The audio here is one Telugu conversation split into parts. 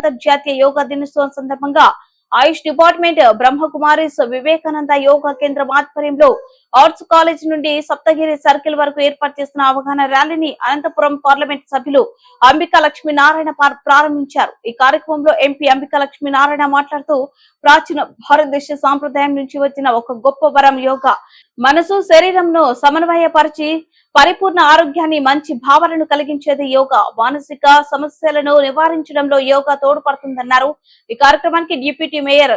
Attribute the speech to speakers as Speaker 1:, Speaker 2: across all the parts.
Speaker 1: అంతర్జాతీయ యోగా దినోత్సవం సందర్భంగా ఆయుష్ డిపార్ట్మెంట్ బ్రహ్మకుమారిస్ వివేకానంద యోగా కేంద్రం ఆధ్వర్యంలో ఆర్ట్స్ కాలేజ్ నుండి సప్తగిరి సర్కిల్ వరకు ఏర్పాటు చేసిన అవగాహన ర్యాలీని అనంతపురం పార్లమెంట్ సభ్యులు అంబికా లక్ష్మీ నారాయణ పార్- ప్రారంభించారు. ఈ కార్యక్రమంలో ఎంపీ అంబికా లక్ష్మీ నారాయణ మాట్లాడుతూ ప్రాచీన భారతదేశ సాంప్రదాయం నుంచి వచ్చిన ఒక గొప్ప వరం యోగా. మనసు శరీరంను సమన్వయపరిచి పరిపూర్ణ ఆరోగ్యాన్ని మంచి భావనను కలిగించేది యోగా. మానసిక సమస్యలను నివారించడంలో యోగా తోడ్పడుతుందన్నారు. ఈ కార్యక్రమానికి deputy mayor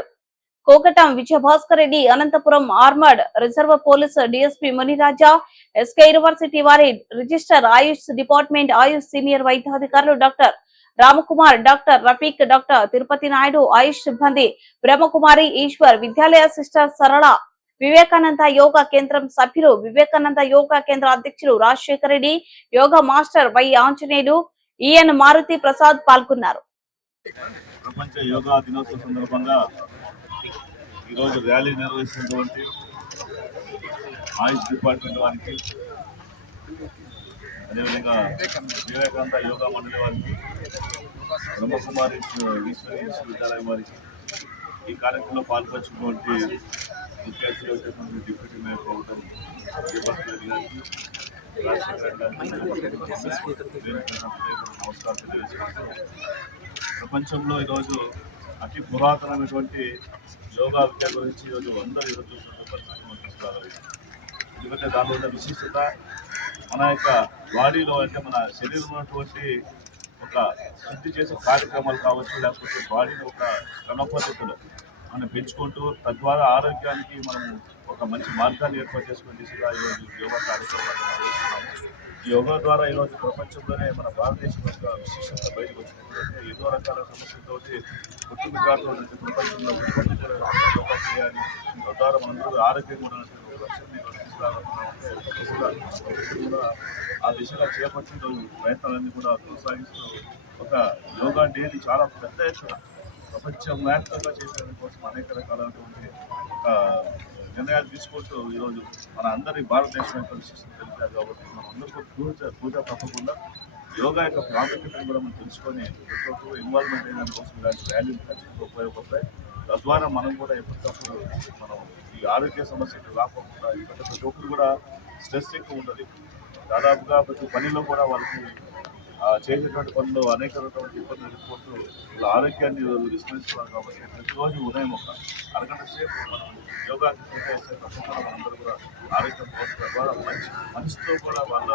Speaker 1: Kokatam Vijayabhaskar Reddy Anantapur armoured reserve police DSP Muniraja SK university వారి register Ayush department Ayush senior వైద్యాధికారులు doctor Ramakumar doctor Rafiq doctor Tirupati Naidu Ayush సిబ్బంది బ్రహ్మకుమారి ఈశ్వర్ విద్యాలయ సిస్టర్ సరళ వివేకానంద యోగా కేంద్రం సభ్యులు వివేకానంద యోగా కేంద్ర అధ్యక్షులు Rajasekhara Reddy yoga master Y Anjaneyulu EN Maruthi Prasad పాల్గొన్నారు.
Speaker 2: ప్రపంచ యోగా దినోత్సవం సందర్భంగా ఈరోజు ర్యాలీ నిర్వహిస్తున్నటువంటి ఆయుష్ డిపార్ట్మెంట్ వారికి అదేవిధంగా వివేకానంద యోగా మండలి వారికి బ్రహ్మకుమారి ఈశ్వరి విశ్వవిద్యాలయం వారికి ఈ కార్యక్రమంలో పాల్పంచినటువంటి ముఖ్య వచ్చేటువంటి డిప్యూటీ మేయర్ ప్రభుత్వం శ్రీభాస్కర్ గారికి నమస్కారం ప్రపంచంలో ఈరోజు అతి పురాతనమైనటువంటి యోగా విద్య గురించి ఈరోజు అందరూ ఈరోజు చూస్తున్న పరిస్థితి మనం తీసుకురాగలిగాం ఎందుకంటే దానిలో ఉన్న విశిష్టత మన యొక్క బాడీలో అంటే మన శరీరంలో ఉన్నటువంటి ఒక శుద్ధి చేసే కార్యక్రమాలు కావచ్చు లేకపోతే బాడీని ఒక క్రమపద్ధతిలో. మనం పెంచుకుంటూ తద్వారా ఆరోగ్యానికి మనం ఒక మంచి మార్గాన్ని ఏర్పాటు చేసుకుని దిశగా ఈరోజు యోగా కార్యక్రమాలు ఈ యోగా ద్వారా ఈరోజు ప్రపంచంలోనే మన భారతదేశం యొక్క విశిష్టత బయటకు వచ్చినట్లయితే ఎన్నో రకాల సమస్యలతో పుట్టుమిట్టాలతో ప్రపంచంలో యోగా చేయాలి. తద్వారా మనందరూ ఆరోగ్యంగా ఉన్నటువంటి లక్ష్యాన్ని కూడా ఆ దిశగా చేపట్టి ప్రయత్నాలన్నీ కూడా కొనసాగిస్తూ ఒక యోగా డేని చాలా పెద్ద ఎత్తున ప్రపంచం వ్యాప్తంగా చేసేదాని అనేక రకాలైనటువంటి ఒక నిర్ణయాలు తీసుకుంటూ ఈరోజు మన అందరి భారతదేశం యొక్క విశిష్టత తెలిపారు కాబట్టి మనం అందరికీ పూజ పూజ తప్పకుండా యోగా యొక్క ప్రాముఖ్యతను కూడా మనం తెలుసుకొని ప్రతి ఒక్కరు ఇన్వాల్వ్మెంట్ అయిన కోసం ఇలాంటి ర్యాలీలు ఖచ్చితంగా ఉపయోగపడతాయి. తద్వారా మనం కూడా ఎప్పటికప్పుడు మనం ఈ ఆరోగ్య సమస్యలు రాకుండా ఎందుకంటే ప్రతి ఒక్కరు కూడా స్ట్రెస్ ఎక్కువ ఉంటుంది దాదాపుగా ప్రతి పనిలో కూడా వాళ్ళకి ఆ, చేసేటువంటి పనులు అనేక రకమైన ఇబ్బందులు ఎదుర్కొంటూ వీళ్ళ ఆరోగ్యాన్ని వాళ్ళు విస్మరిస్తున్నారు కాబట్టి ప్రతిరోజు ఉదయం ఒక అరగంట సేపు మనం యోగా చేస్తే తప్పకుండా మనందరూ కూడా ఆరోగ్యం పోతుంది ద్వారా మంచి మనిషితో కూడా వాళ్ళ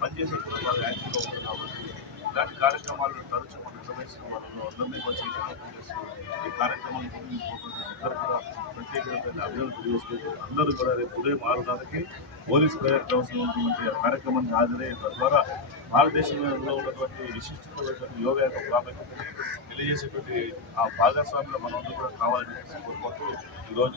Speaker 2: పనిచేసే కూడా వాళ్ళు యాక్టివ్గా ఉంటుంది కాబట్టి ఇలాంటి కార్యక్రమాలు తరచూ మనం నిర్వహిస్తున్న వాళ్ళలో అందరినీ వచ్చి విజ్ఞప్తి చేస్తూ ఈ కార్యక్రమాన్ని అందరూ కూడా ప్రత్యేకమైన అభివృద్ధి తెలియజేస్తూ అందరూ కూడా రేపు ఉదయం ఆరు నాటికి పోలీస్ ప్రైవేట్ కౌన్సిల్ ఉన్నటువంటి కార్యక్రమానికి హాజరై తద్వారా భారతదేశంలో ఉన్నటువంటి విశిష్టమైనటువంటి యోగ యొక్క ప్రాముఖ్యతని తెలియజేసేటువంటి ఆ భాగస్వామ్యంలో మనందరూ కూడా కావాలని కోరుకుంటూ ఈరోజు